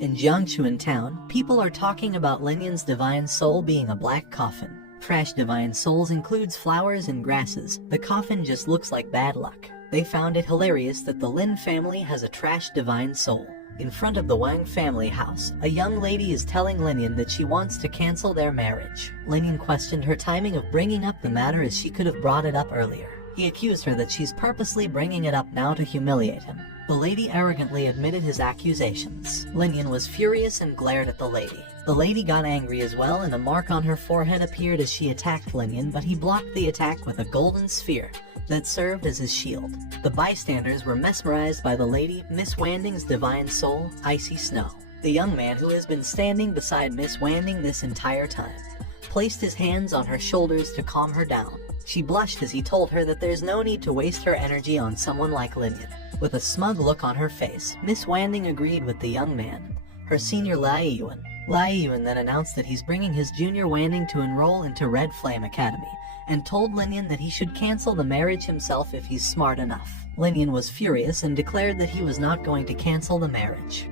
In Jiangchuan town, people are talking about Linyan's divine soul being a black coffin. Trash divine souls includes flowers and grasses. The coffin just looks like bad luck. They found it hilarious that the Lin family has a trash divine soul. In front of the Wang family house, a young lady is telling Linyan that she wants to cancel their marriage. Linyan questioned her timing of bringing up the matter as she could have brought it up earlier. He accused her that she's purposely bringing it up now to humiliate him. The lady arrogantly admitted his accusations. Linyan was furious and glared at the lady. The lady got angry as well, and a mark on her forehead appeared as she attacked Linyan, but he blocked the attack with a golden sphere that served as his shield. The bystanders were mesmerized by the lady, Miss Wanding's divine soul, Icy Snow. The young man, who has been standing beside Miss Wanding this entire time, placed his hands on her shoulders to calm her down. She blushed as he told her that there's no need to waste her energy on someone like Linyan. With a smug look on her face, Miss Wanding agreed with the young man, her senior Lai Yuan. Lai Yuan then announced that he's bringing his junior Wanding to enroll into Red Flame Academy, and told Linyan that he should cancel the marriage himself if he's smart enough. Linyan was furious and declared that he was not going to cancel the marriage.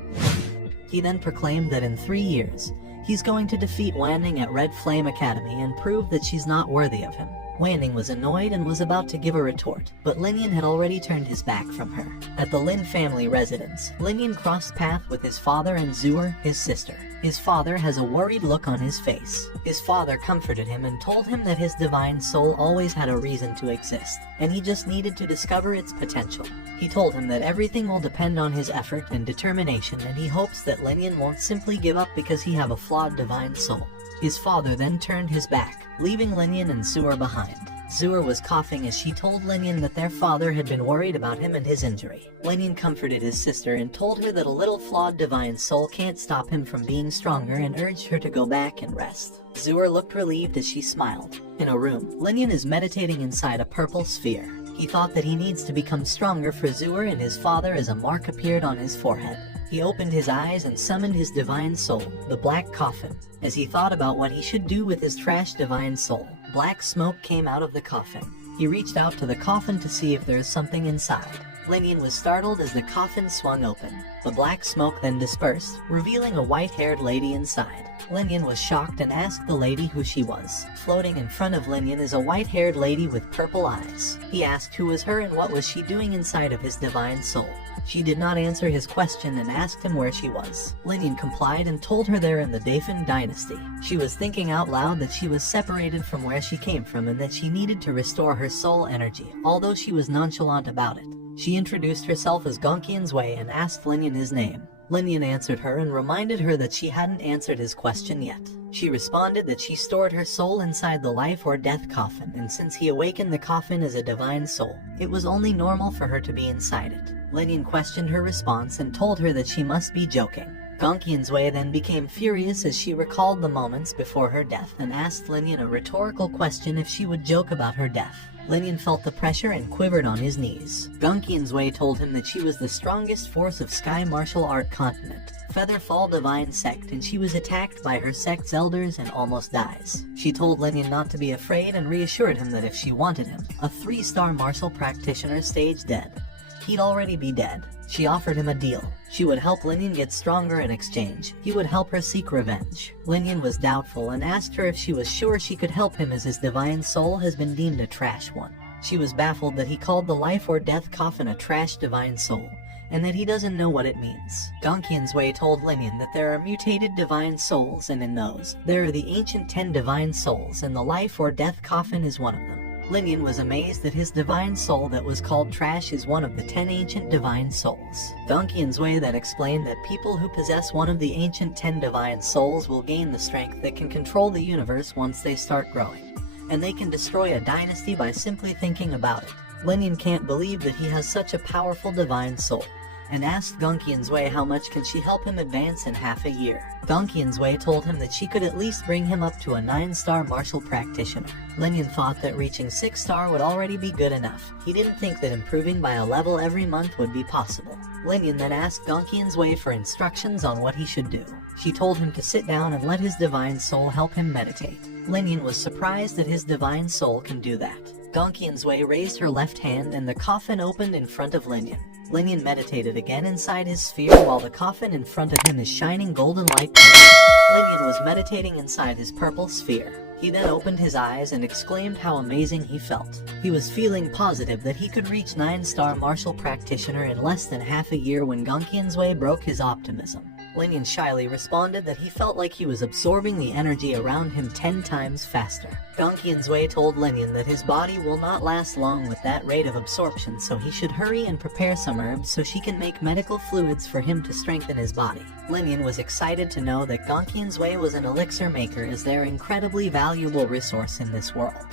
He then proclaimed that in 3 years, he's going to defeat Wanding at Red Flame Academy and prove that she's not worthy of him. Wanding was annoyed and was about to give a retort, but Linyan had already turned his back from her. At the Lin family residence, Linyan crossed paths with his father and Zuer, his sister. His father has a worried look on his face. His father comforted him and told him that his divine soul always had a reason to exist, and he just needed to discover its potential. He told him that everything will depend on his effort and determination, and he hopes that Linyan won't simply give up because he have a flawed divine soul. His father then turned his back, leaving Linyan and Zuer behind. Zuer was coughing as she told Linyan that their father had been worried about him and his injury. Linyan comforted his sister and told her that a little flawed divine soul can't stop him from being stronger, and urged her to go back and rest. Zuer looked relieved as she smiled. In a room, Linyan is meditating inside a purple sphere. He thought that he needs to become stronger for Zuer and his father as a mark appeared on his forehead. He opened his eyes and summoned his divine soul, the black coffin. As he thought about what he should do with his trash divine soul, black smoke came out of the coffin. He reached out to the coffin to see if there is something inside. Linyan was startled as the coffin swung open. The black smoke then dispersed, revealing a white-haired lady inside. Linyan was shocked and asked the lady who she was. Floating in front of Linyan is a white-haired lady with purple eyes. He asked who was her and what was she doing inside of his divine soul. She did not answer his question and asked him where she was. Linyan complied and told her they're in the Dafan dynasty. She was thinking out loud that she was separated from where she came from and that she needed to restore her soul energy, although she was nonchalant about it. She introduced herself as Gonqian's Wei and asked Linyan his name. Linyan answered her and reminded her that she hadn't answered his question yet. She responded that she stored her soul inside the life or death coffin, and since he awakened the coffin as a divine soul, it was only normal for her to be inside it. Linyan questioned her response and told her that she must be joking. Gonqian's Wei then became furious as she recalled the moments before her death and asked Linyan a rhetorical question if she would joke about her death. Linyan felt the pressure and quivered on his knees. Gonqian's Wei told him that she was the strongest force of Sky Martial Art Continent, Featherfall Divine Sect, and she was attacked by her sect's elders and almost dies. She told Linyan not to be afraid and reassured him that if she wanted him, a 3-star martial practitioner stage dead, he'd already be dead. She offered him a deal. She would help Linyan get stronger in exchange. He would help her seek revenge. Linyan was doubtful and asked her if she was sure she could help him as his divine soul has been deemed a trash one. She was baffled that he called the life or death coffin a trash divine soul, and that he doesn't know what it means. Gonqian's Wei told Linyan that there are mutated divine souls, and in those, there are the ancient 10 divine souls, and the life or death coffin is one of them. Linyan was amazed that his divine soul that was called trash is one of the 10 ancient divine souls. Gonqian's Wei then explained that people who possess one of the ancient 10 divine souls will gain the strength that can control the universe once they start growing, and they can destroy a dynasty by simply thinking about it. Linyan can't believe that he has such a powerful divine soul, and asked Gonqian's Wei how much can she help him advance in half a year. Gonqian's Wei told him that she could at least bring him up to a 9-star martial practitioner. Linyan thought that reaching 6-star would already be good enough. He didn't think that improving by a level every month would be possible. Linyan then asked Gonqian's Wei for instructions on what he should do. She told him to sit down and let his divine soul help him meditate. Linyan was surprised that his divine soul can do that. Gongqian's raised her left hand and the coffin opened in front of Lin Yan. Lin Yan meditated again inside his sphere while the coffin in front of him is shining golden light. Lin Yan was meditating inside his purple sphere. He then opened his eyes and exclaimed how amazing he felt. He was feeling positive that he could reach 9-star martial practitioner in less than half a year when Gongqian's broke his optimism. Lin Yan shyly responded that he felt like he was absorbing the energy around him 10 times faster. Gongqian's told Lin Yan that his body will not last long with that rate of absorption, so he should hurry and prepare some herbs so she can make medical fluids for him to strengthen his body. Lin Yan was excited to know that Gongqian's was an elixir maker as their incredibly valuable resource in this world.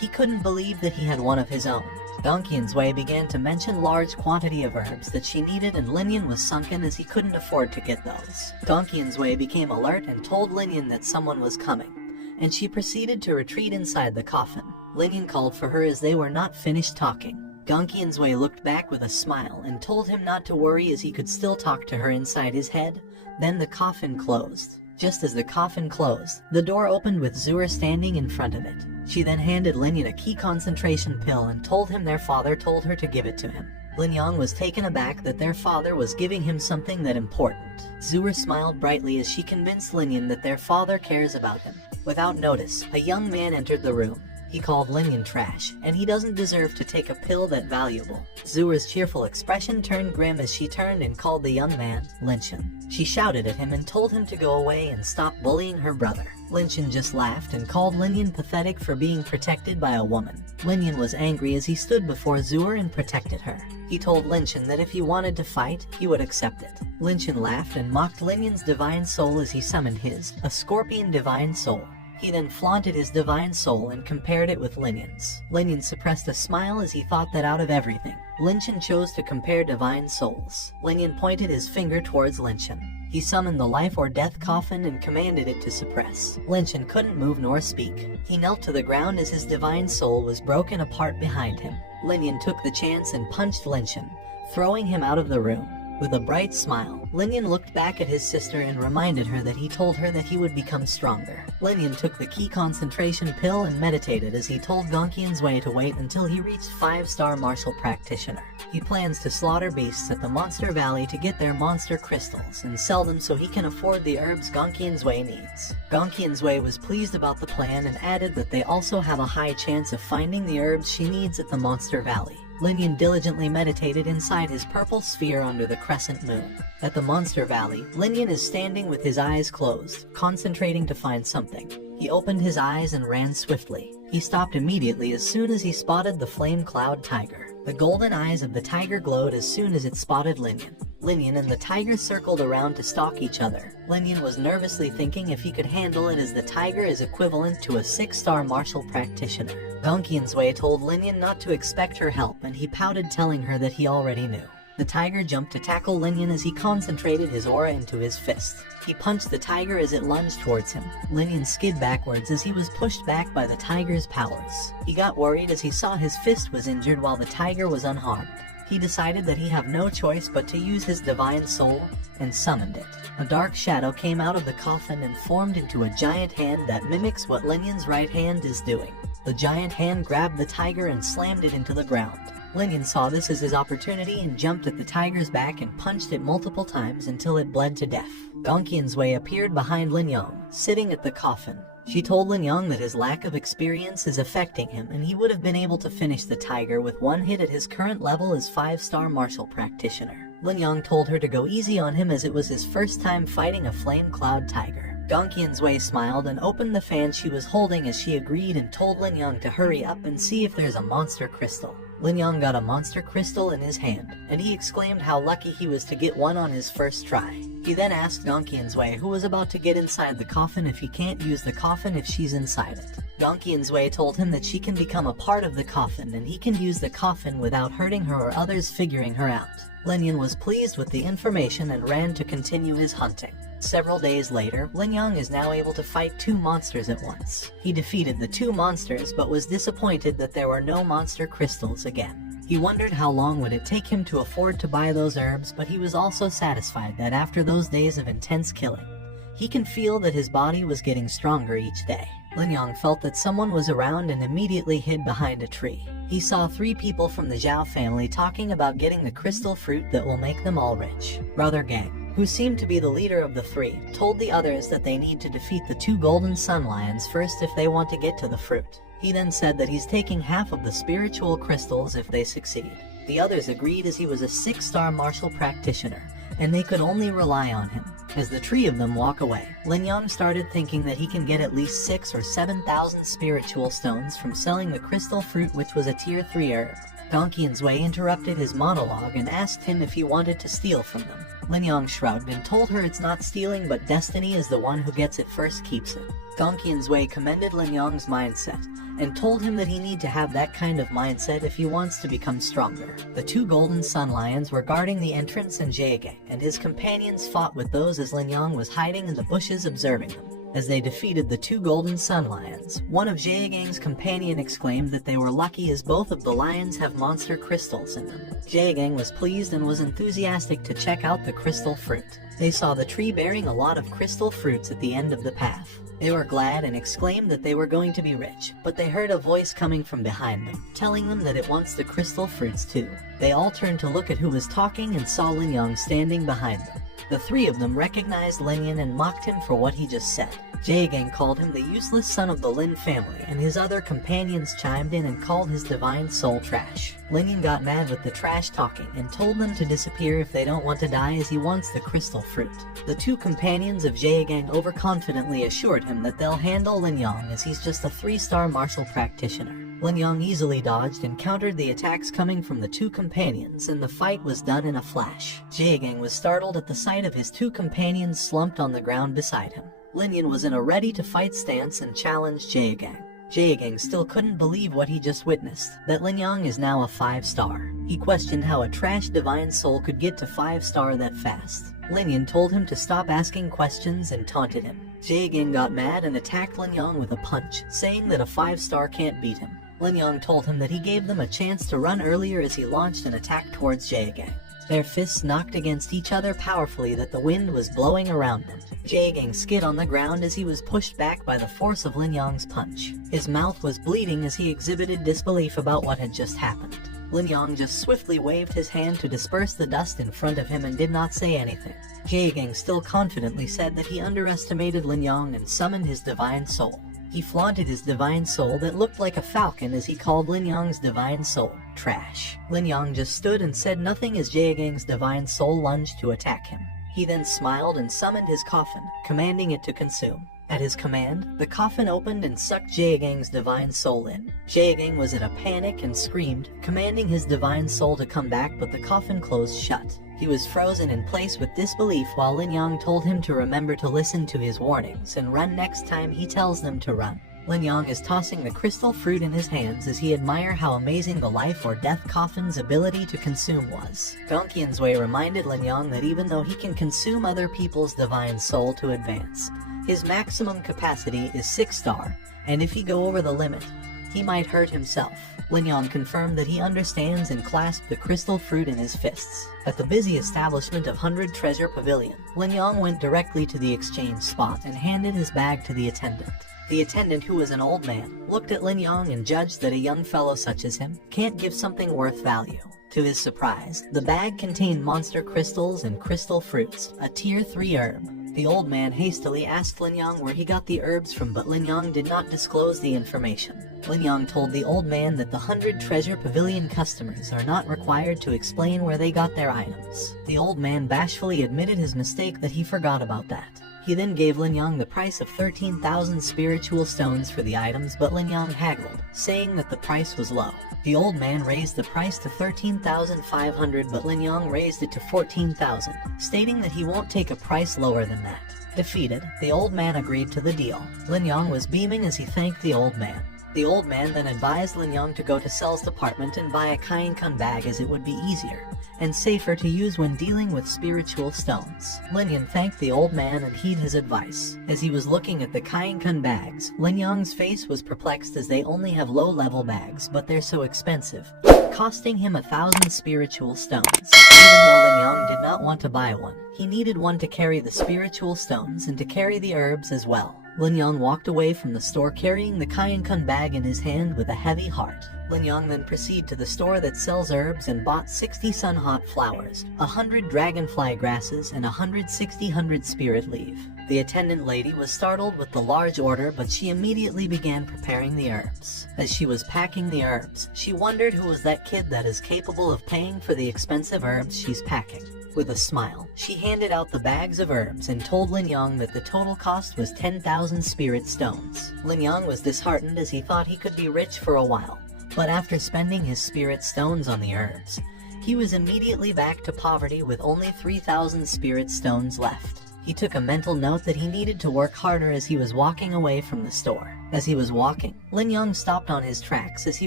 He couldn't believe that he had one of his own. Gongqian's began to mention large quantity of herbs that she needed, and Lin Yan was sunken as he couldn't afford to get those. Gongqian's became alert and told Lin Yan that someone was coming, and she proceeded to retreat inside the coffin. Lin Yan called for her as they were not finished talking. Gongqian's looked back with a smile and told him not to worry as he could still talk to her inside his head. Then the coffin closed. Just as the coffin closed, the door opened with Zuer standing in front of it. She then handed Lin Yan a key concentration pill and told him their father told her to give it to him. Lin Yang was taken aback that their father was giving him something that important. Zuer smiled brightly as she convinced Lin Yan that their father cares about them. Without notice, a young man entered the room. He called Lin Yan trash, and he doesn't deserve to take a pill that valuable. Zuer's cheerful expression turned grim as she turned and called the young man Lin Yan. She shouted at him and told him to go away and stop bullying her brother. Lin Yan just laughed and called Lin Yan pathetic for being protected by a woman. Lin Yan was angry as he stood before Zuer and protected her. He told Lin Yan that if he wanted to fight, he would accept it. Lin Yan laughed and mocked Lin Yan's divine soul as he summoned his, a scorpion divine soul. He then flaunted his divine soul and compared it with Lin Yan's. Lin Yan suppressed a smile as he thought that out of everything, Lin Yan chose to compare divine souls. Lin Yan pointed his finger towards Lin Yan. He summoned the life or death coffin and commanded it to suppress. Lin Yan couldn't move nor speak. He knelt to the ground as his divine soul was broken apart behind him. Lin Yan took the chance and punched Lin Yan, throwing him out of the room. With a bright smile, Lin Yan looked back at his sister and reminded her that he told her that he would become stronger. Lin Yan took the key concentration pill and meditated as he told Gongqian's to wait until he reached 5-star martial practitioner. He plans to slaughter beasts at the Monster Valley to get their monster crystals and sell them so he can afford the herbs Gongqian's needs. Gongqian's was pleased about the plan and added that they also have a high chance of finding the herbs she needs at the Monster Valley. Lin Yan diligently meditated inside his purple sphere under the crescent moon. At the Monster Valley, Lin Yan is standing with his eyes closed, concentrating to find something. He opened his eyes and ran swiftly. He stopped immediately as soon as he spotted the flame cloud tiger. The golden eyes of the tiger glowed as soon as it spotted Lin Yan. Lin Yan and the tiger circled around to stalk each other. Lin Yan was nervously thinking if he could handle it as the tiger is equivalent to a 6-star martial practitioner. Gongqian's told Lin Yan not to expect her help and he pouted, telling her that he already knew. The tiger jumped to tackle Lin Yan as he concentrated his aura into his fist. He punched the tiger as it lunged towards him. Lin Yan skid backwards as he was pushed back by the tiger's powers. He got worried as he saw his fist was injured while the tiger was unharmed. He decided that he had no choice but to use his divine soul, and summoned it. A dark shadow came out of the coffin and formed into a giant hand that mimics what Lin Yan's right hand is doing. The giant hand grabbed the tiger and slammed it into the ground. Lin Yan saw this as his opportunity and jumped at the tiger's back and punched it multiple times until it bled to death. Gongqian's appeared behind Lin Yang, sitting at the coffin. She told Lin Yang that his lack of experience is affecting him and he would have been able to finish the tiger with one hit at his current level as 5-star martial practitioner. Lin Yang told her to go easy on him as it was his first time fighting a flame cloud tiger. Gongqian's smiled and opened the fan she was holding as she agreed and told Lin Yang to hurry up and see if there's a monster crystal. Lin Yang got a monster crystal in his hand, and he exclaimed how lucky he was to get one on his first try. He then asked Gongqian's who was about to get inside the coffin if he can't use the coffin if she's inside it. Gongqian's told him that she can become a part of the coffin and he can use the coffin without hurting her or others figuring her out. Lin Yan was pleased with the information and ran to continue his hunting. Several days later, Lin Yang is now able to fight 2 monsters at once. He defeated the 2 monsters but was disappointed that there were no monster crystals again. He wondered how long would it take him to afford to buy those herbs, but he was also satisfied that after those days of intense killing, he can feel that his body was getting stronger each day. Lin Yang felt that someone was around and immediately hid behind a tree. He saw 3 people from the Zhao family talking about getting the crystal fruit that will make them all rich. Brother Gang, who seemed to be the leader of the 3, told the others that they need to defeat the 2 golden sun lions first if they want to get to the fruit. He then said that he's taking half of the spiritual crystals if they succeed. The others agreed as he was a 6-star martial practitioner, and they could only rely on him. As the 3 of them walk away, Lin Yang started thinking that he can get at least 6 or 7,000 spiritual stones from selling the crystal fruit, which was a tier 3 herb. Gongqian's Wei interrupted his monologue and asked him if he wanted to steal from them. Lin Yang shrugged and told her it's not stealing, but destiny is the one who gets it first keeps it. Gongqian's Wei commended Lin Yang's mindset and told him that he need to have that kind of mindset if he wants to become stronger. The 2 golden sun lions were guarding the entrance, and Jiegang and his companions fought with those as Lin Yang was hiding in the bushes observing them. As they defeated the 2 golden sun lions, one of Jiegang's companion exclaimed that they were lucky as both of the lions have monster crystals in them. Jiegang was pleased and was enthusiastic to check out the crystal fruit. They saw the tree bearing a lot of crystal fruits at the end of the path. They were glad and exclaimed that they were going to be rich, but they heard a voice coming from behind them, telling them that it wants the crystal fruits too. They all turned to look at who was talking and saw Lin Yang standing behind them. The 3 of them recognized Lin Yan and mocked him for what he just said. Jiegang called him the useless son of the Lin family, and his other companions chimed in and called his divine soul trash. Lin Yan got mad with the trash talking and told them to disappear if they don't want to die, as he wants the crystal fruit. The 2 companions of Jiegang overconfidently assured him that they'll handle Lin Yang as he's just a 3-star martial practitioner. Lin Yang easily dodged and countered the attacks coming from the 2 companions, and the fight was done in a flash. Jiegang was startled at the sight of his 2 companions slumped on the ground beside him. Lin Yan was in a ready-to-fight stance and challenged Jiegang. Jiegang still couldn't believe what he just witnessed, that Lin Yang is now a 5-star. He questioned how a trash divine soul could get to 5-star that fast. Lin Yan told him to stop asking questions and taunted him. Jiegang got mad and attacked Lin Yang with a punch, saying that a 5-star can't beat him. Lin Yang told him that he gave them a chance to run earlier as he launched an attack towards Jiegang. Their fists knocked against each other powerfully that the wind was blowing around them. Jiegang skid on the ground as he was pushed back by the force of Lin Yang's punch. His mouth was bleeding as he exhibited disbelief about what had just happened. Lin Yang just swiftly waved his hand to disperse the dust in front of him and did not say anything. Jiegang still confidently said that he underestimated Lin Yang and summoned his divine soul. He flaunted his divine soul that looked like a falcon as he called Lin Yang's divine soul trash. Lin Yang just stood and said nothing as Jiegang's divine soul lunged to attack him. He then smiled and summoned his coffin, commanding it to consume. At his command, the coffin opened and sucked Jiegang's divine soul in. Jiegang was in a panic and screamed, commanding his divine soul to come back, but the coffin closed shut. He was frozen in place with disbelief while Lin Yang told him to remember to listen to his warnings and run next time he tells them to run. Lin Yang is tossing the crystal fruit in his hands as he admired how amazing the life or death coffin's ability to consume was. Gongqian's Wei reminded Lin Yang that even though he can consume other people's divine soul to advance, his maximum capacity is 6-star, and if he go over the limit, he might hurt himself. Lin Yang confirmed that he understands and clasped the crystal fruit in his fists. At the busy establishment of 100 Treasure Pavilion, Lin Yang went directly to the exchange spot and handed his bag to the attendant. The attendant, who was an old man, looked at Lin Yang and judged that a young fellow such as him can't give something worth value. To his surprise, the bag contained monster crystals and crystal fruits, a tier 3 herb. The old man hastily asked Lin Yang where he got the herbs from, but Lin Yang did not disclose the information. Lin Yang told the old man that the 100 Treasure Pavilion customers are not required to explain where they got their items. The old man bashfully admitted his mistake, that he forgot about that. He then gave Lin Yang the price of 13,000 spiritual stones for the items, but Lin Yang haggled, saying that the price was low. The old man raised the price to 13,500, but Lin Yang raised it to 14,000, stating that he won't take a price lower than that. Defeated, the old man agreed to the deal. Lin Yang was beaming as he thanked the old man. The old man then advised Lin Yang to go to Cell's department and buy a Kainkan bag, as it would be easier and safer to use when dealing with spiritual stones. Lin Yang thanked the old man and heeded his advice. As he was looking at the Kainkan bags, Lin Yang's face was perplexed, as they only have low-level bags, but they're so expensive, costing him 1,000 spiritual stones. Even though Lin Yang did not want to buy one, He needed one to carry the spiritual stones and to carry the herbs as well. Lin Yang walked away from the store carrying the Kainkun bag in his hand with a heavy heart. Lin Yang then proceeded to the store that sells herbs and bought 60 sun hot flowers, 100 dragonfly grasses, and 160 spirit leaf. The attendant lady was startled with the large order, but she immediately began preparing the herbs. As she was packing the herbs, she wondered who was that kid that is capable of paying for the expensive herbs she's packing. With a smile, she handed out the bags of herbs and told Lin Yang that the total cost was 10,000 spirit stones. Lin Yang was disheartened as he thought he could be rich for a while, but after spending his spirit stones on the herbs, he was immediately back to poverty with only 3,000 spirit stones left. He took a mental note that he needed to work harder as he was walking away from the store. As he was walking, Lin Yang stopped on his tracks as he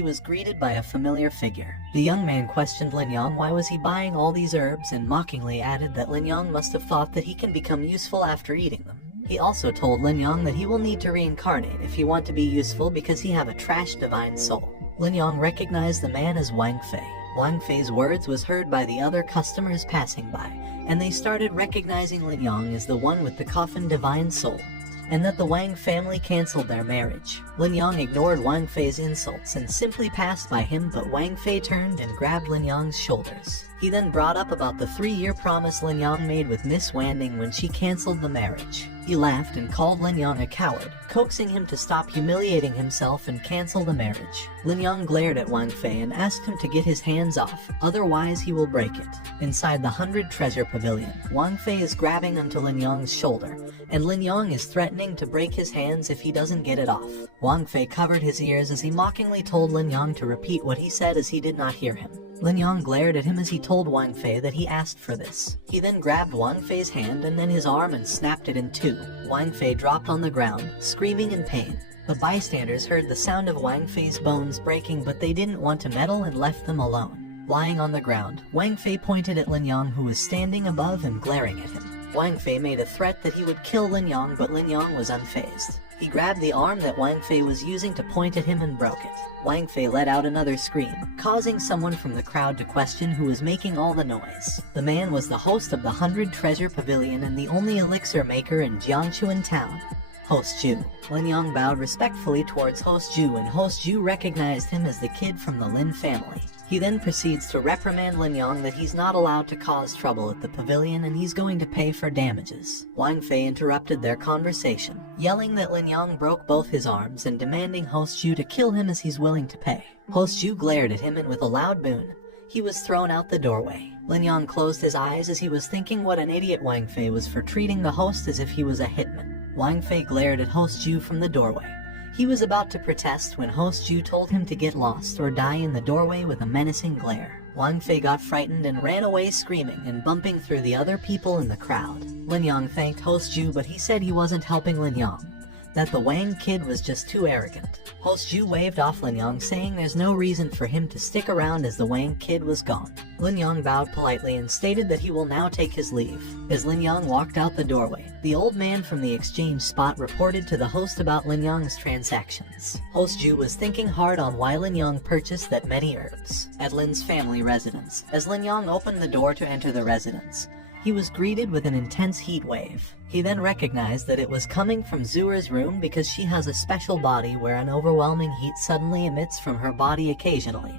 was greeted by a familiar figure. The young man questioned Lin Yang why was he buying all these herbs and mockingly added that Lin Yang must have thought that he can become useful after eating them. He also told Lin Yang that he will need to reincarnate if he want to be useful because he have a trash divine soul. Lin Yang recognized the man as Wang Fei. Wang Fei's words was heard by the other customers passing by, and they started recognizing Lin Yang as the one with the coffin divine soul, and that the Wang family canceled their marriage. Lin Yang ignored Wang Fei's insults and simply passed by him, but Wang Fei turned and grabbed Lin Yang's shoulders. He then brought up about the 3-year promise Lin Yang made with Miss Wanding when she canceled the marriage. He laughed and called Lin Yang a coward, coaxing him to stop humiliating himself and cancel the marriage. Lin Yang glared at Wang Fei and asked him to get his hands off, otherwise he will break it. Inside the 100 Treasure Pavilion, Wang Fei is grabbing onto Lin Yang's shoulder, and Lin Yang is threatening to break his hands if he doesn't get it off. Wang Fei covered his ears as he mockingly told Lin Yang to repeat what he said as he did not hear him. Lin Yang glared at him as he told Wang Fei that he asked for this. He then grabbed Wang Fei's hand and then his arm and snapped it in two. Wang Fei dropped on the ground, screaming in pain. The bystanders heard the sound of Wang Fei's bones breaking, but they didn't want to meddle and left them alone. Lying on the ground, Wang Fei pointed at Lin Yang, who was standing above and glaring at him. Wang Fei made a threat that he would kill Lin Yang, but Lin Yang was unfazed. He grabbed the arm that Wang Fei was using to point at him and broke it. Wang Fei let out another scream, causing someone from the crowd to question who was making all the noise. The man was the host of the 100 Treasure Pavilion and the only elixir maker in Jiangchuan town, Host Ju. Lin Yang bowed respectfully towards Host Ju, and Host Ju recognized him as the kid from the Lin family. He then proceeds to reprimand Lin Yang that he's not allowed to cause trouble at the pavilion and he's going to pay for damages. Wang Fei interrupted their conversation, yelling that Lin Yang broke both his arms and demanding Host Ju to kill him as he's willing to pay. Host Ju glared at him and with a loud boon, he was thrown out the doorway. Lin Yang closed his eyes as he was thinking what an idiot Wang Fei was for treating the host as if he was a hitman. Wang Fei glared at Host Ju from the doorway. He was about to protest when Host Ju told him to get lost or die in the doorway with a menacing glare. Wang Fei got frightened and ran away screaming and bumping through the other people in the crowd. Lin Yang thanked Host Ju, but he said he wasn't helping Lin Yang, that the Wang kid was just too arrogant. Host Ju waved off Lin Yang, saying there's no reason for him to stick around as the Wang kid was gone. Lin Yang bowed politely and stated that he will now take his leave. As Lin Yang walked out the doorway, the old man from the exchange spot reported to the host about Lin Yang's transactions. Host Ju was thinking hard on why Lin Yang purchased that many herbs. At Lin's family residence, as Lin Yang opened the door to enter the residence, he was greeted with an intense heat wave. He then recognized that it was coming from Zura's room because she has a special body where an overwhelming heat suddenly emits from her body occasionally,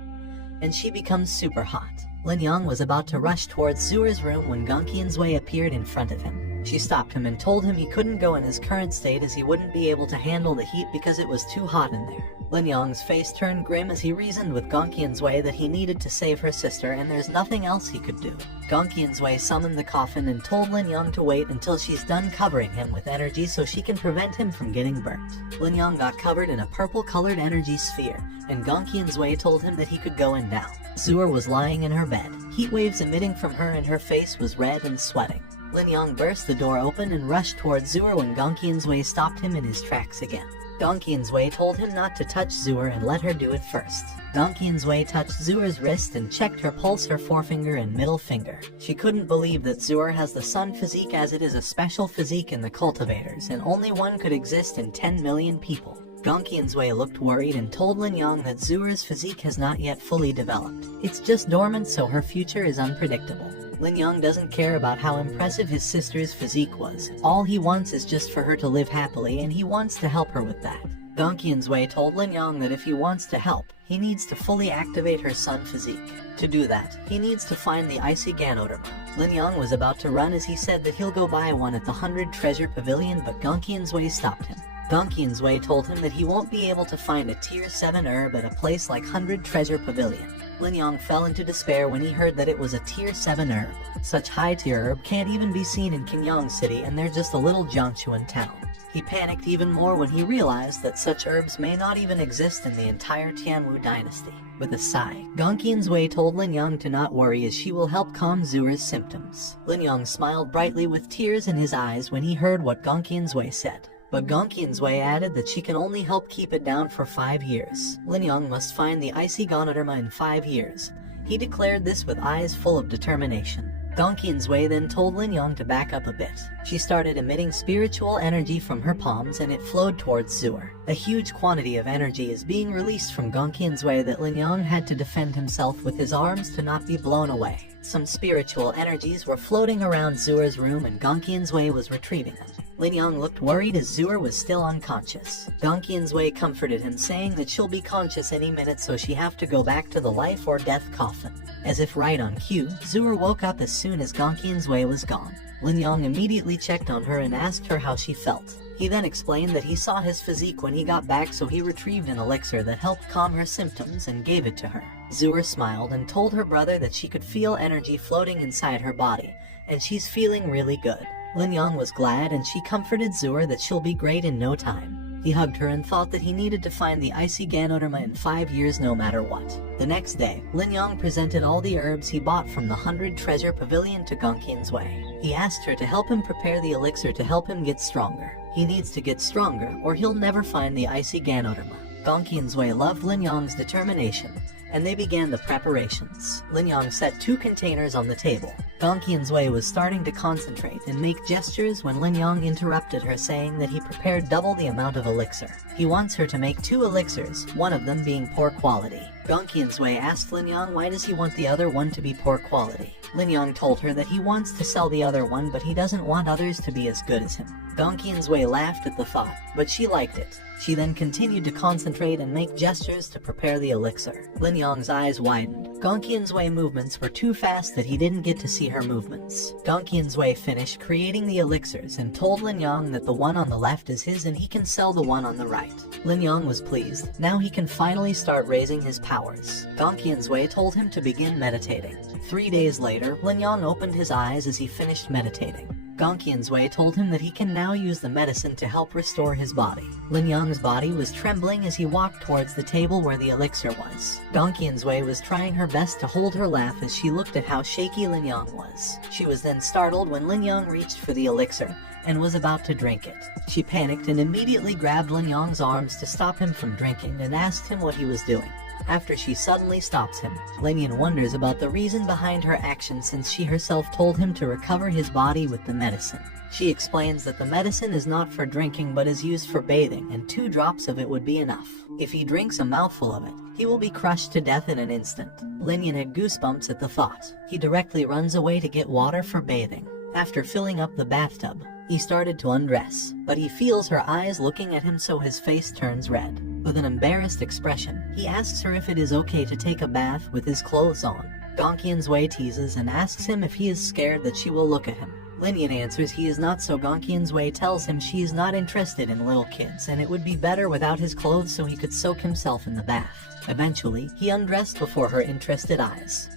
and she becomes super hot. Lin Yang was about to rush towards Zura's room when Gongqian's Wei appeared in front of him. She stopped him and told him he couldn't go in his current state as he wouldn't be able to handle the heat because it was too hot in there. Lin Yang's face turned grim as he reasoned with Gongqian's Wei that he needed to save her sister and there's nothing else he could do. Gongqian's Wei summoned the coffin and told Lin Yang to wait until she's done covering him with energy so she can prevent him from getting burnt. Lin Yang got covered in a purple-colored energy sphere, and Gongqian's Wei told him that he could go in now. Zura was lying in her bed. Heat waves emitting from her and her face was red and sweating. Lin Yang burst the door open and rushed towards Zura when Gongqian's Wei stopped him in his tracks again. Gongqian's Wei told him not to touch Zura and let her do it first. Gongqian's Wei touched Zura's wrist and checked her pulse, her forefinger and middle finger. She couldn't believe that Zura has the sun physique, as it is a special physique in the cultivators and only one could exist in 10 million people. Gongqian's Wei looked worried and told Lin Yang that Zura's physique has not yet fully developed. It's just dormant, so her future is unpredictable. Lin Yang doesn't care about how impressive his sister's physique was. All he wants is just for her to live happily, and he wants to help her with that. Gong Qianzui told Lin Yang that if he wants to help, he needs to fully activate her sun physique. To do that, he needs to find the icy Ganoderma. Lin Yang was about to run as he said that he'll go buy one at the 100 Treasure Pavilion, but Gong Qianzui stopped him. Gong Qianzui told him that he won't be able to find a tier 7 herb at a place like 100 Treasure Pavilion. Lin Yang fell into despair when he heard that it was a tier 7 herb. Such high tier herb can't even be seen in Qingyang City, and they're just a little Jiangchuan town. He panicked even more when he realized that such herbs may not even exist in the entire Tianwu dynasty. With a sigh, Gong Qianzui told Lin Yang to not worry as she will help calm Zura's symptoms. Lin Yang smiled brightly with tears in his eyes when he heard what Gong Qianzui said. But Gong Qianzui added that she can only help keep it down for 5 years. Lin Yang must find the icy Ganoderma in 5 years. He declared this with eyes full of determination. Gong Qianzui then told Lin Yang to back up a bit. She started emitting spiritual energy from her palms and it flowed towards Zur. A huge quantity of energy is being released from Gong Qianzui that Lin Yang had to defend himself with his arms to not be blown away. Some spiritual energies were floating around Zur's room and Gong Qianzui was retrieving them. Lin Yang looked worried as Zur was still unconscious. Gong Qianzui comforted him, saying that she'll be conscious any minute, so she have to go back to the life or death coffin. As if right on cue, Zur woke up as soon as Gong Qianzui was gone. Lin Yang immediately checked on her and asked her how she felt. He then explained that he saw his physique when he got back, so he retrieved an elixir that helped calm her symptoms and gave it to her. Zur smiled and told her brother that she could feel energy floating inside her body, and she's feeling really good. Lin Yang was glad and she comforted Zur that she'll be great in no time. He hugged her and thought that he needed to find the icy Ganoderma in 5 years no matter what. The next day, Lin Yang presented all the herbs he bought from the 100 Treasure Pavilion to Gong Qianzui. He asked her to help him prepare the elixir to help him get stronger. He needs to get stronger or he'll never find the icy Ganoderma. Gong Qianzui loved Lin Yang's determination, and they began the preparations. Lin Yang set 2 containers on the table. Gong Qianzui was starting to concentrate and make gestures when Lin Yang interrupted her, saying that he prepared double the amount of elixir. He wants her to make 2 elixirs, one of them being poor quality. Gong Qianzui asked Lin Yang why does he want the other one to be poor quality. Lin Yang told her that he wants to sell the other one, but he doesn't want others to be as good as him. Gong Qianzui laughed at the thought, but she liked it. She then continued to concentrate and make gestures to prepare the elixir. Lin Yang's eyes widened. Gong Qianzui's movements were too fast that he didn't get to see her movements. Gong Qianzui finished creating the elixirs and told Lin Yang that the one on the left is his and he can sell the one on the right. Lin Yang was pleased. Now he can finally start raising his powers. Gong Qianzui told him to begin meditating. 3 days later, Lin Yang opened his eyes as he finished meditating. Gong Qianzui told him that he can now use the medicine to help restore his body. Lin Yang's body was trembling as he walked towards the table where the elixir was. Gong Qianzui was trying her best to hold her laugh as she looked at how shaky Lin Yang was. She was then startled when Lin Yang reached for the elixir and was about to drink it. She panicked and immediately grabbed Lin Yang's arms to stop him from drinking and asked him what he was doing. After she suddenly stops him, Lin Yan wonders about the reason behind her action, since she herself told him to recover his body with the medicine. She explains that the medicine is not for drinking but is used for bathing, and 2 drops of it would be enough. If he drinks a mouthful of it, he will be crushed to death in an instant. Lin Yan had goosebumps at the thought. He directly runs away to get water for bathing. After filling up the bathtub, he started to undress, but he feels her eyes looking at him, so his face turns red. With an embarrassed expression, he asks her if it is okay to take a bath with his clothes on. Gong Qianzui teases and asks him if he is scared that she will look at him. Lin Yan answers he is not, so Gong Qianzui tells him she is not interested in little kids and it would be better without his clothes so he could soak himself in the bath. Eventually, he undressed before her interested eyes.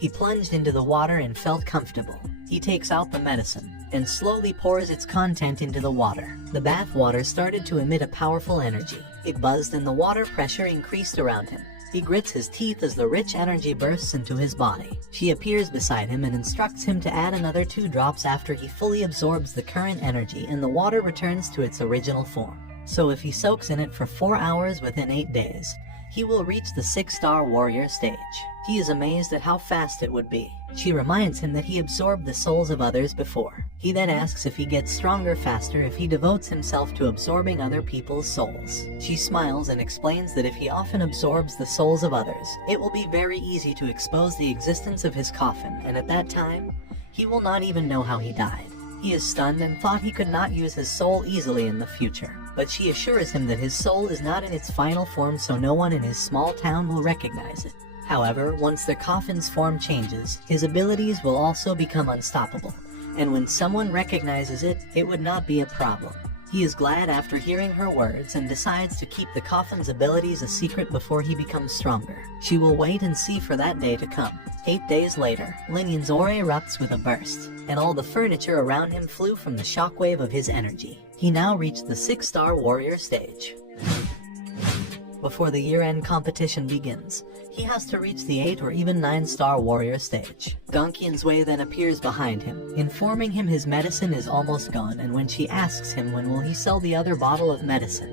He plunged into the water and felt comfortable. He takes out the medicine and slowly pours its content into the water. The bath water started to emit a powerful energy. It buzzed and the water pressure increased around him. He grits his teeth as the rich energy bursts into his body. She appears beside him and instructs him to add another 2 drops after he fully absorbs the current energy and the water returns to its original form. So if he soaks in it for 4 hours within 8 days, he will reach the 6-star warrior stage. He is amazed at how fast it would be. She reminds him that he absorbed the souls of others before. He then asks if he gets stronger faster if he devotes himself to absorbing other people's souls. She smiles and explains that if he often absorbs the souls of others, it will be very easy to expose the existence of his coffin, and at that time, he will not even know how he died. He is stunned and thought he could not use his soul easily in the future, but she assures him that his soul is not in its final form, so no one in his small town will recognize it. However, once the coffin's form changes, his abilities will also become unstoppable, and when someone recognizes it, it would not be a problem. He is glad after hearing her words and decides to keep the coffin's abilities a secret before he becomes stronger. She will wait and see for that day to come. 8 days later, Linyan's aura erupts with a burst, and all the furniture around him flew from the shockwave of his energy. He now reached the 6-star warrior stage. Before the year-end competition begins, he has to reach the 8 or even 9-star warrior stage. Gongqian's Wei then appears behind him, informing him his medicine is almost gone, and when she asks him when will he sell the other bottle of medicine,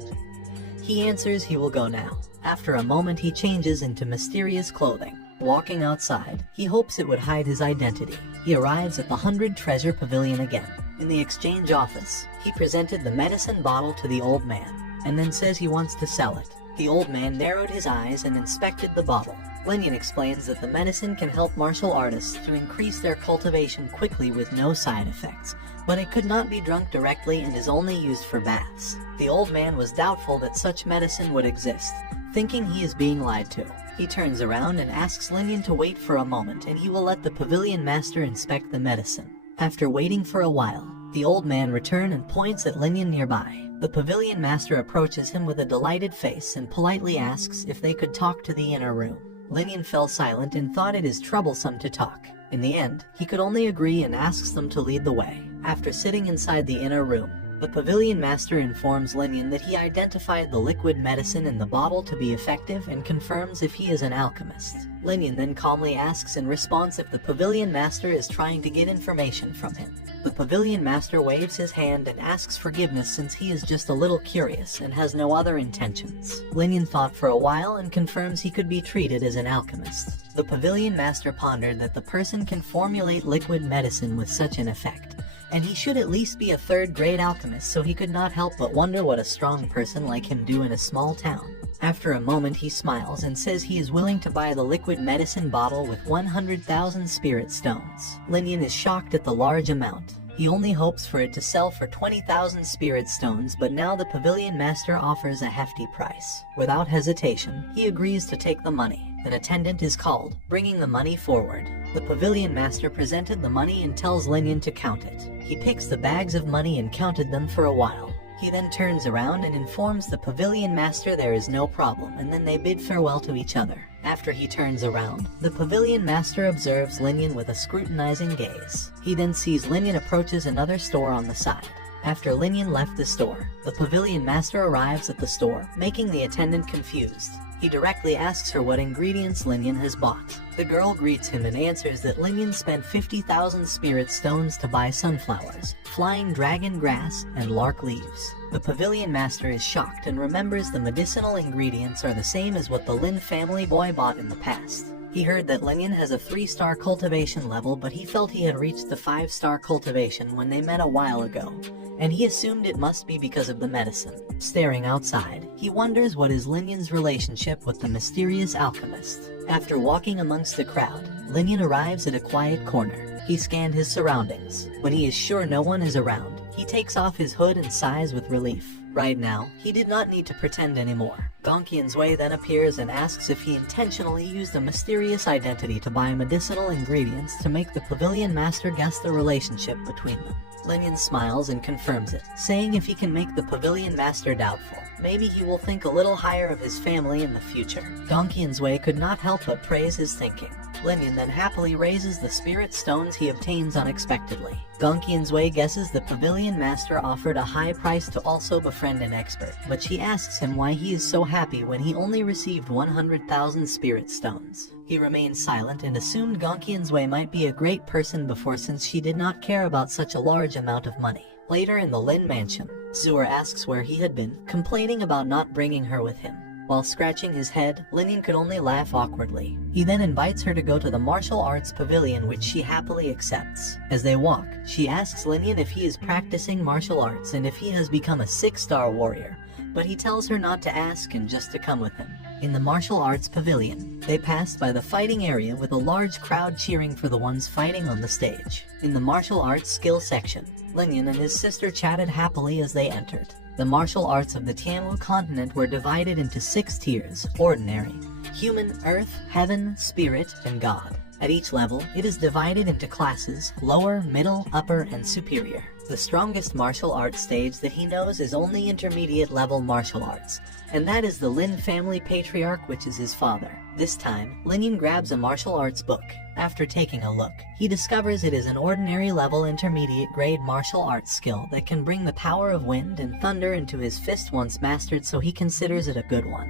he answers he will go now. After a moment he changes into mysterious clothing. Walking outside, he hopes it would hide his identity. He arrives at the 100 Treasure Pavilion again. In the exchange office, he presented the medicine bottle to the old man, and then says he wants to sell it. The old man narrowed his eyes and inspected the bottle. Linyan explains that the medicine can help martial artists to increase their cultivation quickly with no side effects, but it could not be drunk directly and is only used for baths. The old man was doubtful that such medicine would exist, thinking he is being lied to. He turns around and asks Linyan to wait for a moment and he will let the pavilion master inspect the medicine. After waiting for a while, the old man returns and points at Linyan nearby. The pavilion master approaches him with a delighted face and politely asks if they could talk to the inner room. Linyan fell silent and thought it is troublesome to talk. In the end, he could only agree and asks them to lead the way. After sitting inside the inner room, the pavilion master informs Linyan that he identified the liquid medicine in the bottle to be effective and confirms if he is an alchemist. Linyan then calmly asks in response if the pavilion master is trying to get information from him. The pavilion master waves his hand and asks forgiveness since he is just a little curious and has no other intentions. Linyan thought for a while and confirms he could be treated as an alchemist. The pavilion master pondered that the person can formulate liquid medicine with such an effect, and he should at least be a third-grade alchemist, so he could not help but wonder what a strong person like him do in a small town. After a moment he smiles and says he is willing to buy the liquid medicine bottle with 100,000 spirit stones. Linyan is shocked at the large amount. He only hopes for it to sell for 20,000 spirit stones, but now the pavilion master offers a hefty price. Without hesitation, he agrees to take the money. An attendant is called, bringing the money forward. The pavilion master presented the money and tells Linyan to count it. He picks the bags of money and counted them for a while. He then turns around and informs the pavilion master there is no problem, and then they bid farewell to each other. After he turns around, the pavilion master observes Linyan with a scrutinizing gaze. He then sees Linyan approaches another store on the side. After Linyan left the store, the pavilion master arrives at the store, making the attendant confused. He directly asks her what ingredients Linyan has bought. The girl greets him and answers that Linyan spent 50,000 spirit stones to buy sunflowers, flying dragon grass, and lark leaves. The pavilion master is shocked and remembers the medicinal ingredients are the same as what the Lin family boy bought in the past. He heard that Linyan has a 3-star cultivation level, but he felt he had reached the 5-star cultivation when they met a while ago, and he assumed it must be because of the medicine. Staring outside, he wonders what is Linyan's relationship with the mysterious alchemist. After walking amongst the crowd, Linyan arrives at a quiet corner. He scanned his surroundings. When he is sure no one is around, he takes off his hood and sighs with relief. Right now, he did not need to pretend anymore. Gongqian's Wei then appears and asks if he intentionally used a mysterious identity to buy medicinal ingredients to make the pavilion master guess the relationship between them. Linyan smiles and confirms it, saying if he can make the pavilion master doubtful, maybe he will think a little higher of his family in the future. Gongqian's Wei could not help but praise his thinking. Linyan then happily raises the spirit stones he obtains unexpectedly. Gongqian's Wei guesses the pavilion master offered a high price to also befriend an expert, but she asks him why he is so happy when he only received 100,000 spirit stones. He remained silent and assumed Gongqian's Wei might be a great person before, since she did not care about such a large amount of money. Later in the Lin mansion, Zuer asks where he had been, complaining about not bringing her with him. While scratching his head, Linian could only laugh awkwardly. He then invites her to go to the martial arts pavilion, which she happily accepts. As they walk, she asks Linian if he is practicing martial arts and if he has become a 6-star warrior, but he tells her not to ask and just to come with him. In the martial arts pavilion, they passed by the fighting area with a large crowd cheering for the ones fighting on the stage. In the martial arts skill section, Linian and his sister chatted happily as they entered. The martial arts of the Tianwu continent were divided into 6 tiers: ordinary, human, earth, heaven, spirit, and god. At each level, it is divided into classes: lower, middle, upper, and superior. The strongest martial arts stage that he knows is only intermediate level martial arts, and that is the Lin family patriarch, which is his father. This time, Linian grabs a martial arts book. After taking a look, he discovers it is an ordinary level intermediate grade martial arts skill that can bring the power of wind and thunder into his fist once mastered, so he considers it a good one.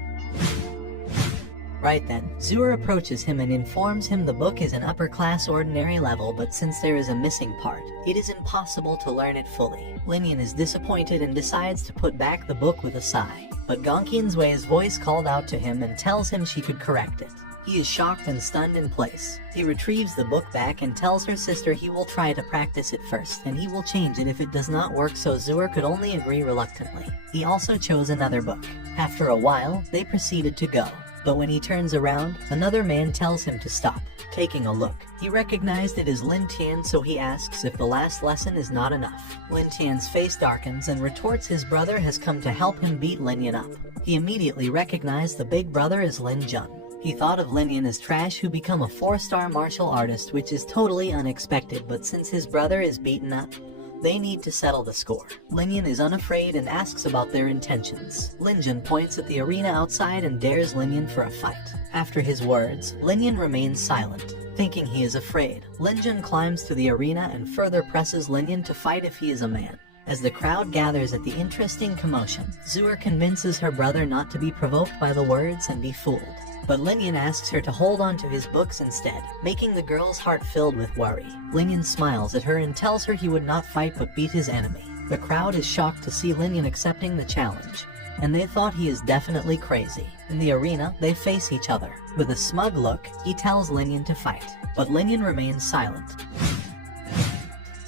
Right then, Zuer approaches him and informs him the book is an upper-class ordinary level, but since there is a missing part, it is impossible to learn it fully. Linian is disappointed and decides to put back the book with a sigh, but Gongqianzui's voice called out to him and tells him she could correct it. He is shocked and stunned in place. He retrieves the book back and tells her sister he will try to practice it first, and he will change it if it does not work, so Zuer could only agree reluctantly. He also chose another book. After a while, they proceeded to go. But when he turns around, another man tells him to stop. Taking a look, he recognized it as Lin Tian, so he asks if the last lesson is not enough. Lin Tian's face darkens and retorts his brother has come to help him beat Linian up. He immediately recognized the big brother as Lin Jun. He thought of Linian as trash who become a 4-star martial artist, which is totally unexpected, but since his brother is beaten up, they need to settle the score. Linian is unafraid and asks about their intentions. Linjun points at the arena outside and dares Linian for a fight. After his words, Linian remains silent. Thinking he is afraid, Linjun climbs to the arena and further presses Linian to fight if he is a man. As the crowd gathers at the interesting commotion, Zuer convinces her brother not to be provoked by the words and be fooled. But Linian asks her to hold on to his books instead, making the girl's heart filled with worry. Linian smiles at her and tells her he would not fight but beat his enemy. The crowd is shocked to see Linian accepting the challenge, and they thought he is definitely crazy. In the arena, they face each other. With a smug look, he tells Linian to fight, but Linian remains silent.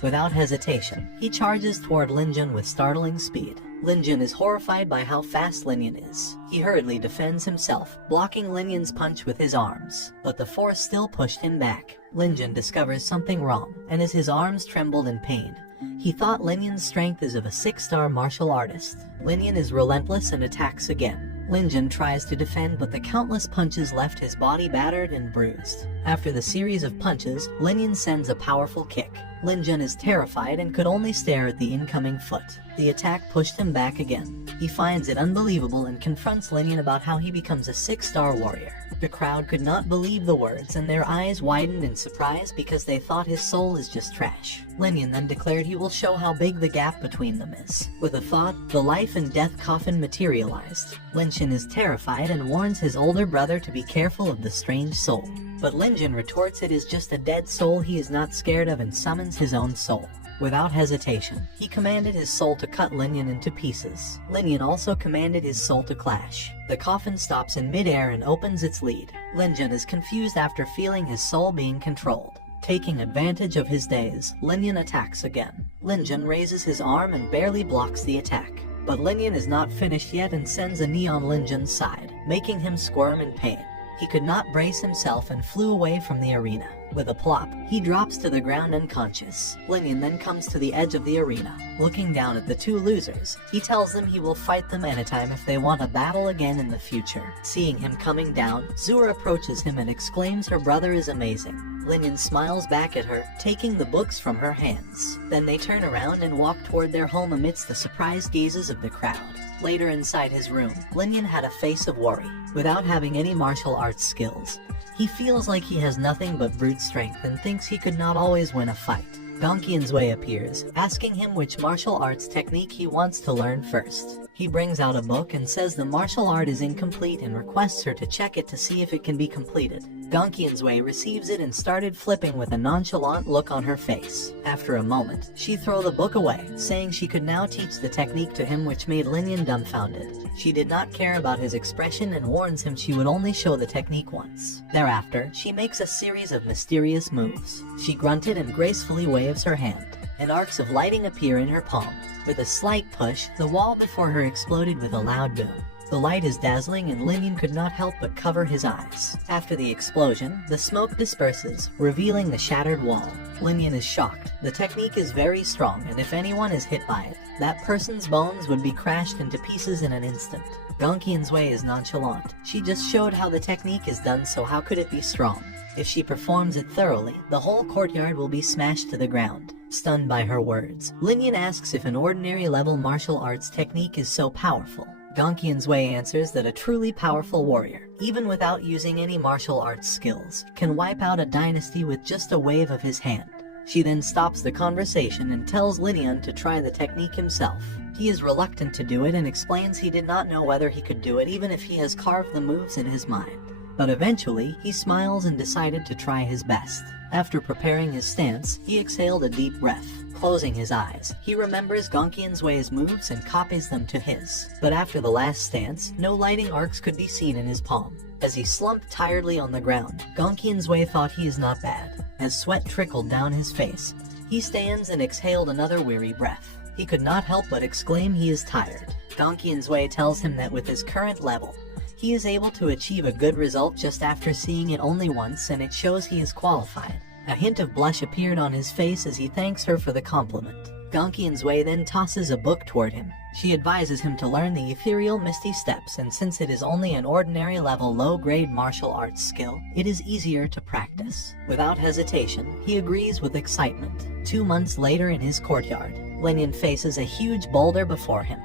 Without hesitation, he charges toward Linjun with startling speed. Linjun is horrified by how fast Linian is. He hurriedly defends himself, blocking Linian's punch with his arms, but the force still pushed him back. Linjun discovers something wrong, and as his arms trembled in pain, he thought Linian's strength is of a 6-star martial artist. Linian is relentless and attacks again. Linjun tries to defend, but the countless punches left his body battered and bruised. After the series of punches, Linian sends a powerful kick. Linjun is terrified and could only stare at the incoming foot. The attack pushed him back again. He finds it unbelievable and confronts Linian about how he becomes a 6-star warrior. The crowd could not believe the words, and their eyes widened in surprise because they thought his soul is just trash. Linian then declared he will show how big the gap between them is. With a thought, the life and death coffin materialized. Linjun is terrified and warns his older brother to be careful of the strange soul. But Linjun retorts it is just a dead soul he is not scared of and summons his own soul. Without hesitation, he commanded his soul to cut Linian into pieces. Linian also commanded his soul to clash. The coffin stops in midair and opens its lid. Linjun is confused after feeling his soul being controlled. Taking advantage of his daze, Linian attacks again. Linjun raises his arm and barely blocks the attack. But Linian is not finished yet and sends a knee on Linjun's side, making him squirm in pain. He could not brace himself and flew away from the arena. With a plop, he drops to the ground unconscious. Linian then comes to the edge of the arena. Looking down at the two losers, he tells them he will fight them anytime if they want a battle again in the future. Seeing him coming down, Zuer approaches him and exclaims her brother is amazing. Linian smiles back at her, taking the books from her hands. Then they turn around and walk toward their home amidst the surprised gazes of the crowd. Later inside his room, Linian had a face of worry. Without having any martial arts skills, he feels like he has nothing but brute strength and thinks he could not always win a fight. Gongqian's appears, asking him which martial arts technique he wants to learn first. He brings out a book and says the martial art is incomplete and requests her to check it to see if it can be completed. Gongqian's receives it and started flipping with a nonchalant look on her face. After a moment, she threw the book away, saying she could now teach the technique to him, which made Linyan dumbfounded. She did not care about his expression and warns him she would only show the technique once. Thereafter, she makes a series of mysterious moves. She grunted and gracefully waves her hand, and arcs of lighting appear in her palm. With a slight push, the wall before her exploded with a loud boom. The light is dazzling and Linyan could not help but cover his eyes. After the explosion, the smoke disperses, revealing the shattered wall. Linyan is shocked. The technique is very strong, and if anyone is hit by it, that person's bones would be crashed into pieces in an instant. Gongqian's is nonchalant. She just showed how the technique is done, so how could it be strong? If she performs it thoroughly, the whole courtyard will be smashed to the ground. Stunned by her words, Linyan asks if an ordinary level martial arts technique is so powerful. Gongqian's answers that a truly powerful warrior, even without using any martial arts skills, can wipe out a dynasty with just a wave of his hand. She then stops the conversation and tells Linyan to try the technique himself. He is reluctant to do it and explains he did not know whether he could do it even if he has carved the moves in his mind. But eventually, he smiles and decided to try his best. After preparing his stance, he exhaled a deep breath. Closing his eyes, he remembers Gongqian's moves and copies them to his. But after the last stance, no lighting arcs could be seen in his palm. As he slumped tiredly on the ground, Gongqian's thought he is not bad. As sweat trickled down his face, he stands and exhaled another weary breath. He could not help but exclaim he is tired. Gongqian's tells him that with his current level, he is able to achieve a good result just after seeing it only once, and it shows he is qualified. A hint of blush appeared on his face as he thanks her for the compliment. Gongqian's then tosses a book toward him. She advises him to learn the ethereal misty steps, and since it is only an ordinary level low-grade martial arts skill, it is easier to practice. Without hesitation, he agrees with excitement. 2 months later in his courtyard, Linyan faces a huge boulder before him.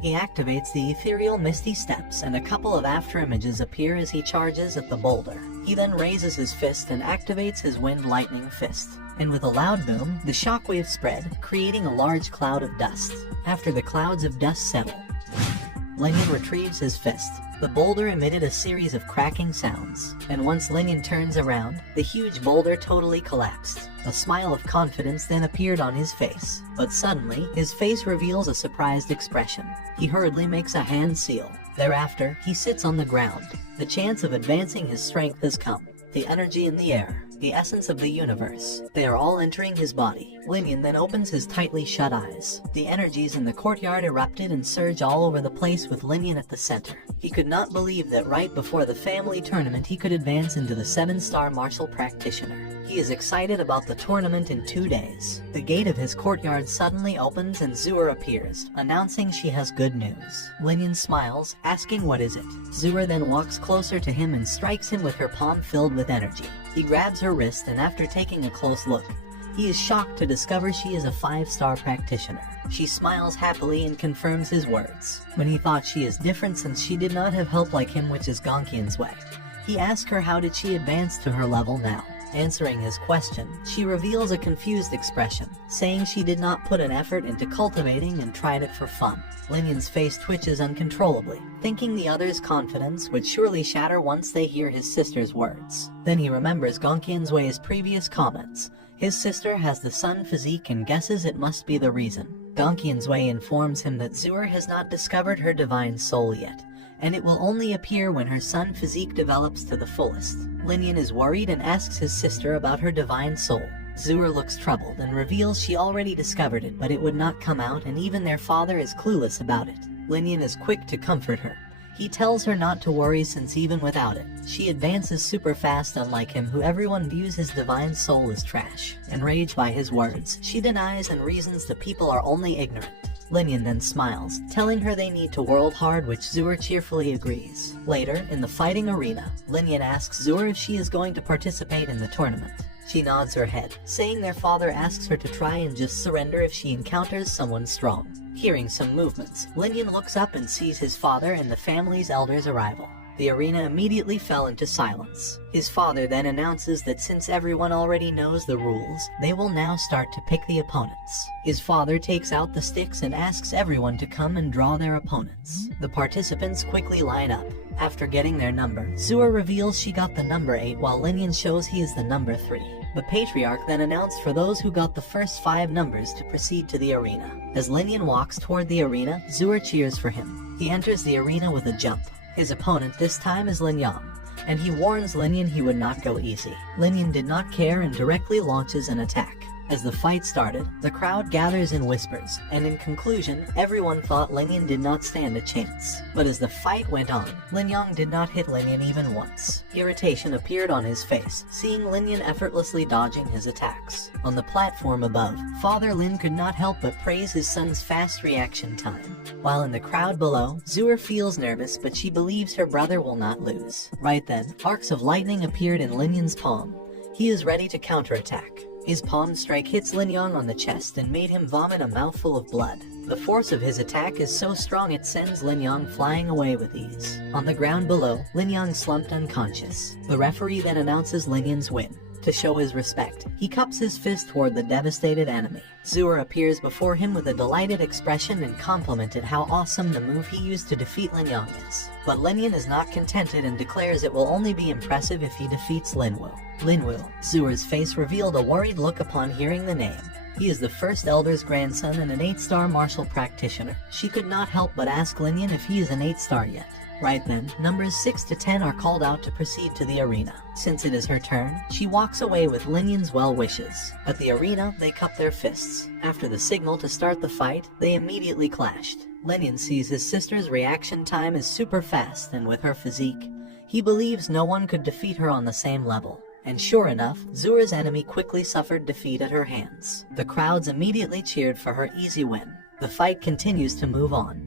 He activates the ethereal misty steps, and a couple of afterimages appear as he charges at the boulder. He then raises his fist and activates his wind lightning fist. And with a loud boom, the shockwave spread, creating a large cloud of dust. After the clouds of dust settle, Linyan retrieves his fist. The boulder emitted a series of cracking sounds, and once Linyan turns around, the huge boulder totally collapsed. A smile of confidence then appeared on his face, but suddenly, his face reveals a surprised expression. He hurriedly makes a hand seal. Thereafter, he sits on the ground. The chance of advancing his strength has come. The energy in the air, the essence of the universe, they are all entering his body. Linyan then opens his tightly shut eyes. The energies in the courtyard erupted and surge all over the place with Linyan at the center. He could not believe that right before the family tournament he could advance into the 7-star martial practitioner. He is excited about the tournament in 2 days. The gate of his courtyard suddenly opens and Zur appears, announcing she has good news. Linyan smiles, asking what is it. Zur then walks closer to him and strikes him with her palm filled with energy. He grabs her wrist, and after taking a close look, he is shocked to discover she is a 5-star practitioner. She smiles happily and confirms his words. When he thought she is different since she did not have help like him, which is Gongqian's he asks her how did she advance to her level now. Answering his question, she reveals a confused expression, saying she did not put an effort into cultivating and tried it for fun. Linyan's face twitches uncontrollably, thinking the other's confidence would surely shatter once they hear his sister's words. Then he remembers Gongqian's previous comments. His sister has the sun physique and guesses it must be the reason. Gongqian's informs him that Zur has not discovered her divine soul yet, and it will only appear when her sun physique develops to the fullest. Linyan is worried and asks his sister about her divine soul. Zur looks troubled and reveals she already discovered it, but it would not come out, and even their father is clueless about it. Linyan is quick to comfort her. He tells her not to worry since even without it, she advances super fast, unlike him who everyone views his divine soul as trash. Enraged by his words, she denies and reasons the people are only ignorant. Linyan then smiles, telling her they need to work hard, which Zur cheerfully agrees. Later, in the fighting arena, Linyan asks Zur if she is going to participate in the tournament. She nods her head, saying their father asks her to try and just surrender if she encounters someone strong. Hearing some movements, Linyan looks up and sees his father and the family's elders' arrival. The arena immediately fell into silence. His father then announces that since everyone already knows the rules, they will now start to pick the opponents. His father takes out the sticks and asks everyone to come and draw their opponents. The participants quickly line up. After getting their number, Zua reveals she got the number 8 while Linian shows he is the number 3. The patriarch then announced for those who got the first 5 numbers to proceed to the arena. As Linian walks toward the arena, Zua cheers for him. He enters the arena with a jump. His opponent this time is Lin Yang, and he warns Linian he would not go easy. Linian did not care and directly launches an attack. As the fight started, the crowd gathers in whispers, and in conclusion, everyone thought Linian did not stand a chance. But as the fight went on, Lin Yang did not hit Linian even once. Irritation appeared on his face, seeing Linian effortlessly dodging his attacks. On the platform above, Father Lin could not help but praise his son's fast reaction time. While in the crowd below, Zua feels nervous, but she believes her brother will not lose. Right then, arcs of lightning appeared in Linian's palm. He is ready to counterattack. His palm strike hits Lin Yang on the chest and made him vomit a mouthful of blood. The force of his attack is so strong it sends Lin Yang flying away with ease. On the ground below, Lin Yang slumped unconscious. The referee then announces Linian's win. To show his respect, he cups his fist toward the devastated enemy. Zua appears before him with a delighted expression and complimented how awesome the move he used to defeat Lin Yang is. But Linian is not contented and declares it will only be impressive if he defeats Linwu. Linwu, Zua's face revealed a worried look upon hearing the name. He is the first elder's grandson and an 8-star martial practitioner. She could not help but ask Linian if he is an 8-star yet. Right then, numbers 6 to 10 are called out to proceed to the arena. Since it is her turn, she walks away with Linian's well wishes. At the arena, they cup their fists. After the signal to start the fight, they immediately clashed. Linian sees his sister's reaction time is super fast, and with her physique, he believes no one could defeat her on the same level. And sure enough, Zua's enemy quickly suffered defeat at her hands. The crowds immediately cheered for her easy win. The fight continues to move on.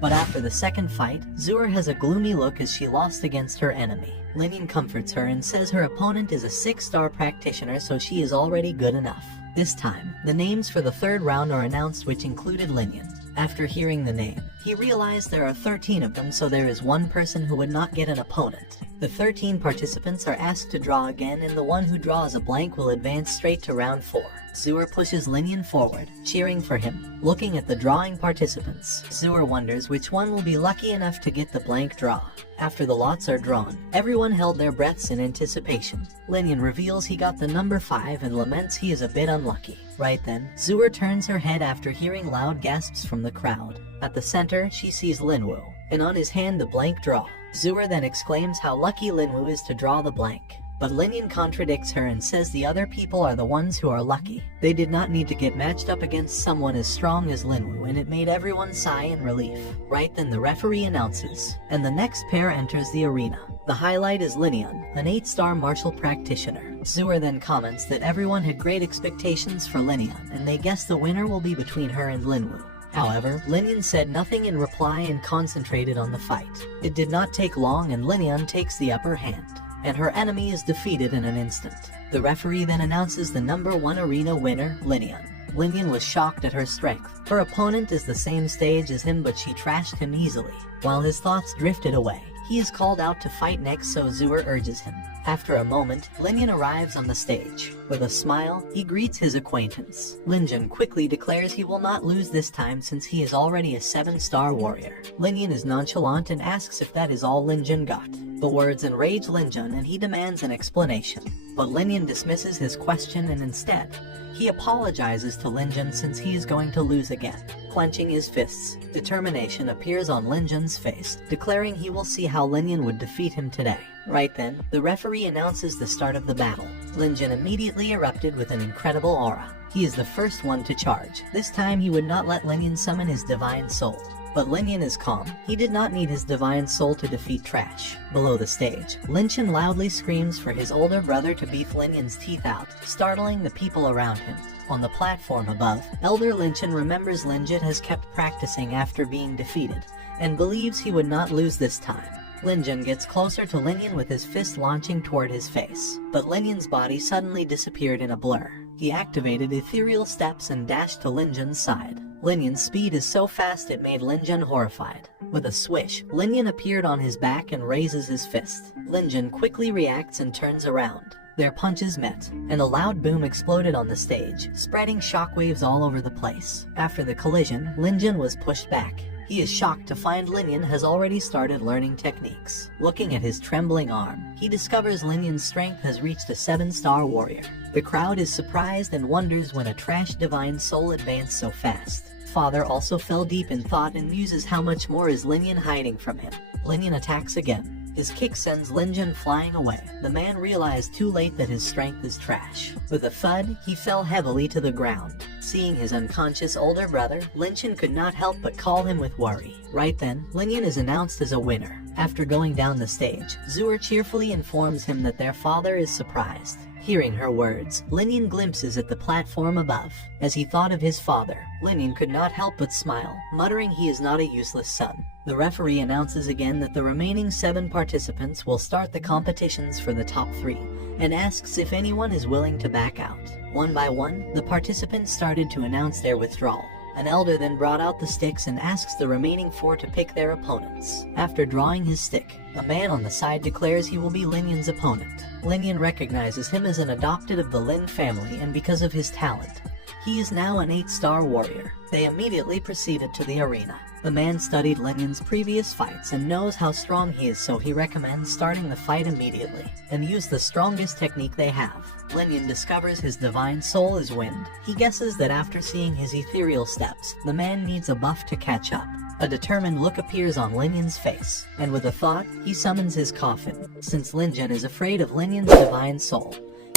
But after the second fight, Zua has a gloomy look as she lost against her enemy. Linian comforts her and says her opponent is a 6-star practitioner, so she is already good enough. This time, the names for the third round are announced, which included Linian. After hearing the name, he realized there are 13 of them, so there is one person who would not get an opponent. The 13 participants are asked to draw again, and the one who draws a blank will advance straight to round 4. Zua pushes Linian forward, cheering for him. Looking at the drawing participants, Zua wonders which one will be lucky enough to get the blank draw. After the lots are drawn, everyone held their breaths in anticipation. Linian reveals he got the number 5 and laments he is a bit unlucky. Right then, Zua turns her head after hearing loud gasps from the crowd. At the center, she sees Linwu, and on his hand the blank draw. Zua then exclaims how lucky Linwu is to draw the blank. But Linian contradicts her and says the other people are the ones who are lucky. They did not need to get matched up against someone as strong as Linwu, and it made everyone sigh in relief. Right then the referee announces, and the next pair enters the arena. The highlight is Linian, an 8-star martial practitioner. Zua then comments that everyone had great expectations for Linian, and they guess the winner will be between her and Linwu. However, Linian said nothing in reply and concentrated on the fight. It did not take long and Linian takes the upper hand, and her enemy is defeated in an instant. The referee then announces the number 1 arena winner, Linian. Linian was shocked at her strength. Her opponent is the same stage as him, but she trashed him easily. While his thoughts drifted away, he is called out to fight next, so Zua urges him. After a moment, Linian arrives on the stage. With a smile, he greets his acquaintance. Linjun quickly declares he will not lose this time since he is already a 7-star warrior. Linian is nonchalant and asks if that is all Linjun got. The words enrage Linjun and he demands an explanation. But Linian dismisses his question and instead, he apologizes to Linjun since he is going to lose again. Clenching his fists, determination appears on Linjun's face, declaring he will see how Linian would defeat him today. Right then, the referee announces the start of the battle. Linjun immediately erupted with an incredible aura. He is the first one to charge. This time he would not let Linian summon his divine soul. But Linian is calm. He did not need his divine soul to defeat Trash. Below the stage, Linjun loudly screams for his older brother to beat Linian's teeth out, startling the people around him. On the platform above, Elder Linjun remembers Linjun has kept practicing after being defeated, and believes he would not lose this time. Linjun gets closer to Linian with his fist launching toward his face, but Linian's body suddenly disappeared in a blur. He activated ethereal steps and dashed to Linjun's side. Linian's speed is so fast it made Linjun horrified. With a swish, Linyan appeared on his back and raises his fist. Linjin quickly reacts and turns around. Their punches met, and a loud boom exploded on the stage, spreading shockwaves all over the place. After the collision, Linjin was pushed back. He is shocked to find Linyan has already started learning techniques. Looking at his trembling arm, he discovers Linyan's strength has reached a 7-star warrior. The crowd is surprised and wonders when a trash divine soul advanced so fast. Father also fell deep in thought and muses how much more is Linyan hiding from him. Linyan attacks again. His kick sends Linjin flying away. The man realized too late that his strength is trash. With a thud, he fell heavily to the ground. Seeing his unconscious older brother, Linjin could not help but call him with worry. Right then, Linyan is announced as a winner. After going down the stage, Zur cheerfully informs him that their father is surprised. Hearing her words, Linyan glimpses at the platform above. As he thought of his father, Linyan could not help but smile, muttering he is not a useless son. The referee announces again that the remaining 7 participants will start the competitions for the top 3, and asks if anyone is willing to back out. One by one, the participants started to announce their withdrawal. An elder then brought out the sticks and asks the remaining 4 to pick their opponents. After drawing his stick, a man on the side declares he will be Linyan's opponent. Linyan recognizes him as an adopted of the Lin family, and because of his talent, he is now an 8-star warrior. They immediately proceeded to the arena. The man studied Linyan's previous fights and knows how strong he is, so he recommends starting the fight immediately, and use the strongest technique they have. Linyan discovers his divine soul is wind. He guesses that after seeing his ethereal steps, the man needs a buff to catch up. A determined look appears on Linyan's face, and with a thought, he summons his coffin. Since Linjin is afraid of Linyan's divine soul,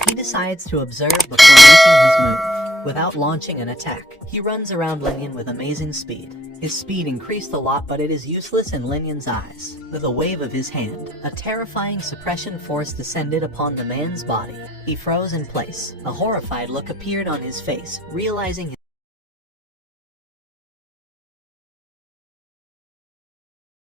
he decides to observe before making his move. Without launching an attack, he runs around Linyan with amazing speed. His speed increased a lot, but it is useless in Linyan's eyes. With a wave of his hand, a terrifying suppression force descended upon the man's body. He froze in place. A horrified look appeared on his face, realizing